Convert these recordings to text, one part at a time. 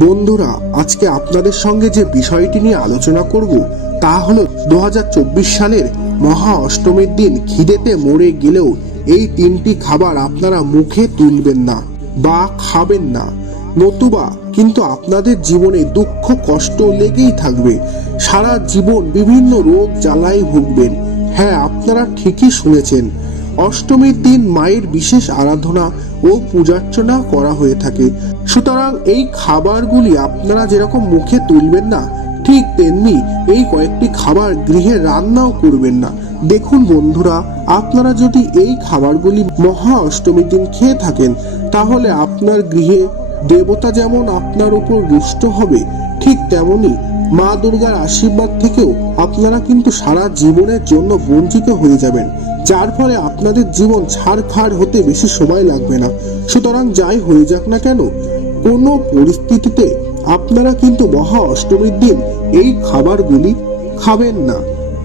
বন্ধুরা, আজকে আপনাদের সঙ্গে যে বিষয়টি নিয়ে আলোচনা করব তা হলো দু সালের মহা অষ্টমীর দিন। খিদেতে মরে গেলেও এই তিনটি খাবার আপনারা মুখে তুলবেন না বা খাবেন না। নতুবা কিন্তু আপনাদের জীবনে দুঃখ, কষ্ট লেগেই থাকবে। সারা জীবন বিভিন্ন রোগ জ্বালায় ভুগবেন। হ্যাঁ আপনারা ঠিকই শুনেছেন। অষ্টমীর দিন মায়ের বিশেষ আরাধনা ও পূজার্চনা করা হয়ে থাকে। সুতরাং এই খাবারগুলি আপনারা যেরকম মুখে তুলবেন না, ঠিক তেমনি এই কয়েকটি খাবার গৃহে রান্নাও করবেন না। দেখুন বন্ধুরা, আপনারা যদি এই খাবারগুলি মহা অষ্টমীর দিন খেয়ে থাকেন, তাহলে আপনার গৃহে দেবতা যেমন আপনার উপর রুষ্ট হবে, ঠিক তেমনি মা দুর্গার আশীর্বাদ থেকেও আপনারা কিন্তু সারা জীবনের জন্য বঞ্চিত হয়ে যাবেন। যার ফলে আপনাদের জীবন ছাড়খাড় হতে বেশি সময় লাগবে না। সুতরাং যাই হয়ে যাক না কেন কোনো পরিস্থিতিতে আপনারা কিন্তু মহা অষ্টমীর দিন এই খাবারগুলি খাবেন না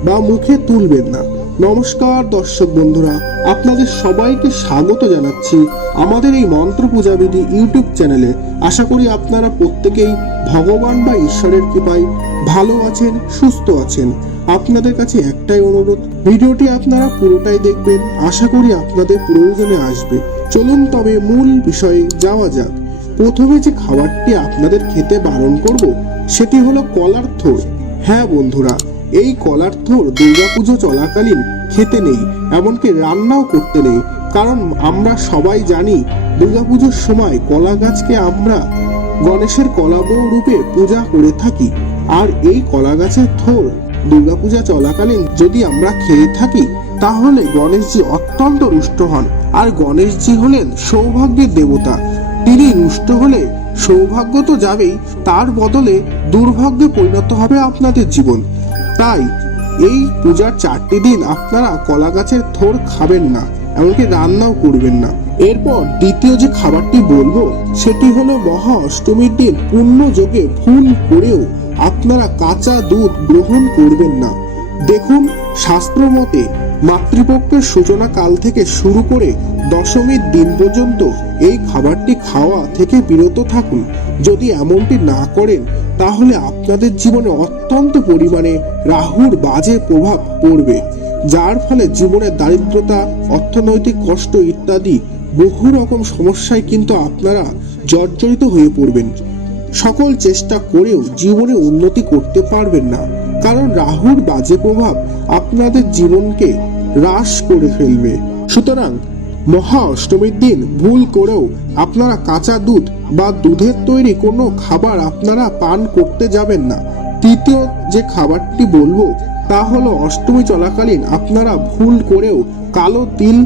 বা মুখে তুলবেন না। নমস্কার দর্শক বন্ধুরা, আপনাদের সবাইকে স্বাগত জানাচ্ছি আমাদের এই মন্ত্র পূজাবিধি ইউটিউব চ্যানেলে। আশা করি আপনারা প্রত্যেকেই ভগবান বা ঈশ্বরের কৃপায় ভালো আছেন, সুস্থ আছেন। আপনাদের কাছে একটাই অনুরোধ, ভিডিওটি আপনারা পুরোটাই দেখবেন। আশা করি আপনাদের প্রয়োজনে আসবে। চলুন তবে মূল বিষয়ে যাওয়া যাক। প্রথমে যে খাবারটি আপনাদের খেতে বারণ করব, সেটি হলো কলার থোর। হ্যাঁ বন্ধুরা, এই কলার থোর দুর্গাপুজো চলাকালীন খেতে নেই, এমনকি রান্নাও করতে নেই। কারণ আমরা সবাই জানি, দুর্গাপুজোর সময় কলা গাছকে আমরা গণেশের কলাবৌ রূপে পূজা করে থাকি। আর এই কলা গাছের থোর দুর্গাপূজা চলাকালীন যদি আমরা খেয়ে থাকি, তাহলে গণেশজি অত্যন্ত রুষ্ট হন। আর গণেশজি হলেন সৌভাগ্যের দেবতা। তিনি রুষ্ট হলে সৌভাগ্য তো যাবেই, তার বদলে দুর্ভাগ্যে পরিণত হবে আপনাদের জীবন। তাই এই পূজার চারটি দিন আপনারা কলা গাছের থোর খাবেন না, এমনকি রান্নাও করবেন না। এরপর দ্বিতীয় যে খাবারটি বলব, সেটি হলো মহা অষ্টমীর দিন পূর্ণ যোগে ভুল করেও আপনারা কাঁচা দুধ গ্রহণ করবেন না। দেখুন, শাস্ত্র মতে মাতৃপক্ষের সূচনা কাল থেকে শুরু করে দশমীর দিন পর্যন্ত এই খাবারটি খাওয়া থেকে বিরত থাকুন। যদি এমনটি না করেন, তাহলে আপনাদের জীবনে অত্যন্ত পরিমাণে রাহুর বাজে প্রভাব পড়বে, যার ফলে জীবনের দারিদ্রতা, অর্থনৈতিক কষ্ট ইত্যাদি বহু রকম সমস্যায় কিন্তু আপনারা জর্জরিত হয়ে পড়বেন। সকল চেষ্টা করেও জীবনে উন্নতি করতে পারবেন না। কারণ রাহুর বাজে প্রভাব আপনাদের জীবনকে হ্রাস করে ফেলবে। সুতরাং মহা অষ্টমীর দিন ভুল করেও আপনারা কাঁচা দুধ বা দুধের তৈরি কোনো খাবার আপনারা পান করতে যাবেন না। তৃতীয় যে খাবারটি বলব, তা হলো অষ্টমী চলাকালীন আপনারা ভুল করেও কালো তিল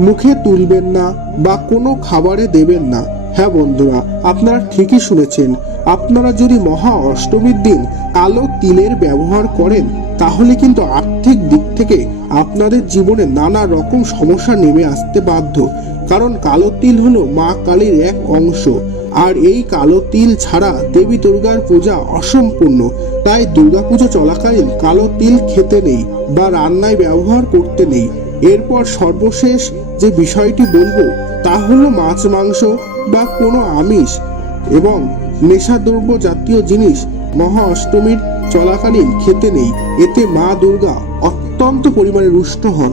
মুখে তুলবেন না বা কোনো খাবারে দেবেন না। হ্যাঁ বন্ধুরা, আপনারা ঠিকই শুনেছেন। আপনারা যদি মহা অষ্টমীর দিন কালো তিলের ব্যবহার করেন, তাহলে কিন্তু আর্থিক দিক থেকে আপনাদের জীবনে নানা রকম সমস্যা নেমে আসতে বাধ্য। কারণ কালো তিল হলো মা কালীর এক অংশ, আর এই কালো তিল ছাড়া দেবী দুর্গার পূজা অসম্পূর্ণ। তাই দুর্গাপুজো চলাকালীন কালো তিল খেতে নেই বা রান্নায় ব্যবহার করতে নেই। এরপর সর্বশেষ যে বিষয়টি বলব, তা হলো মাছ, মাংস বা কোনো আমিষ এবং নেশাদ্রব্য জাতীয় জিনিস মহা অষ্টমীর চলাকালীন খেতে নেই। এতে মা দুর্গা অত্যন্ত পরিমাণে রুষ্ট হন।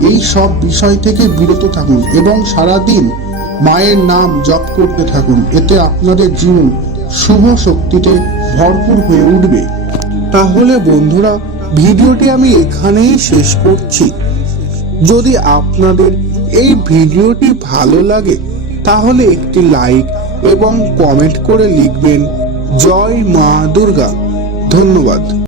এই সব বিষয় থেকে বিরত থাকুন এবং সারাদিন মায়ের নাম জপ করতে থাকুন। এতে আপনাদের জীবন শুভ শক্তিতে ভরপুর হয়ে উঠবে। তাহলে বন্ধুরা, ভিডিওটি আমি এখানেই শেষ করছি। যদি আপনাদের এই ভিডিওটি ভালো লাগে, তাহলে একটি লাইক এবং কমেন্ট করে লিখবেন, জয় মা দুর্গা। ধন্যবাদ।